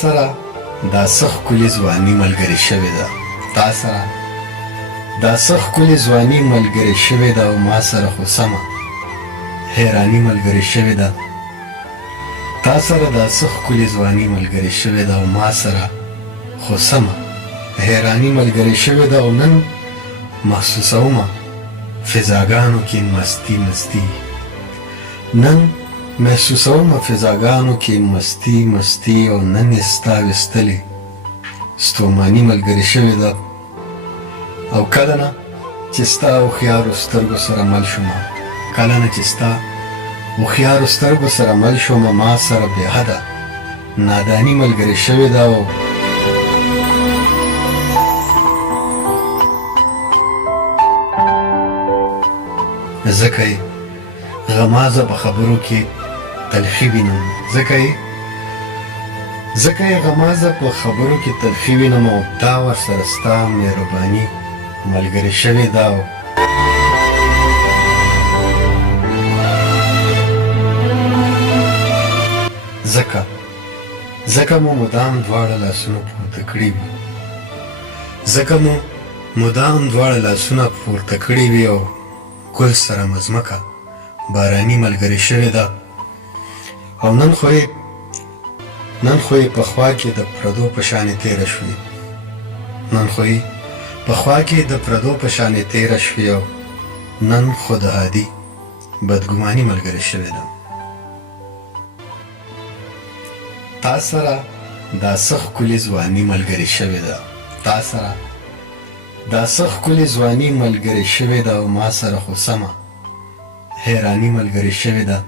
سره دا څه ښکلې ځواني ملګرې شوې ده، تا سره دا څه ښکلې ځواني ملګرې شوې ده او ما سره خو سمه حیراني ملګرې شوې ده. تا سره دا څه ښکلې ځواني ملګرې شوې ده او ما سره خو سمه حیراني ملګرې شوې ده. او نن محسوسومه فضاګانو کې مستی مستی، نن محسوسومه فضاګانو کې مستی مستی. او نن یې ستا ویستلې ستوماني ملګرې شوې ده. او کله نه چې ستا هوښیارو سترګو سره مل شومه، کله نه چې ستا هوښیارو سترګو سره مل شومه، ما سره بې حده ناداني ملګرې شوې ده. او ځکه یې غمازه په خبرو کې تلخي وینم، ځکه یې غمازه په خبرو کې تلخي وینم. او دا ورسره ستا مهرباني ملګرې شوې ده. او ځکه مو مدام دواړه لاسونه پورته کړي وي، ځکه مو مدام دواړه لاسونه پورته کړي وي. او ګل سره مځمکه باراني ملګرې شوې ده. او نن خو یې په خوا کې د پردو په شانې تېره شوې، نن خو یې په خوا کې د پردو په شانې تېره شوې. او نن خو د هادي بدګماني ملګرې شوې ده. تا سره دا څه ښکلې ځواني ملګرې شوې ده، تا سره دا څه ښکلې ځواني ملګرې شوې ده او ما سره خو سمه حیراني ملګرې شوې ده.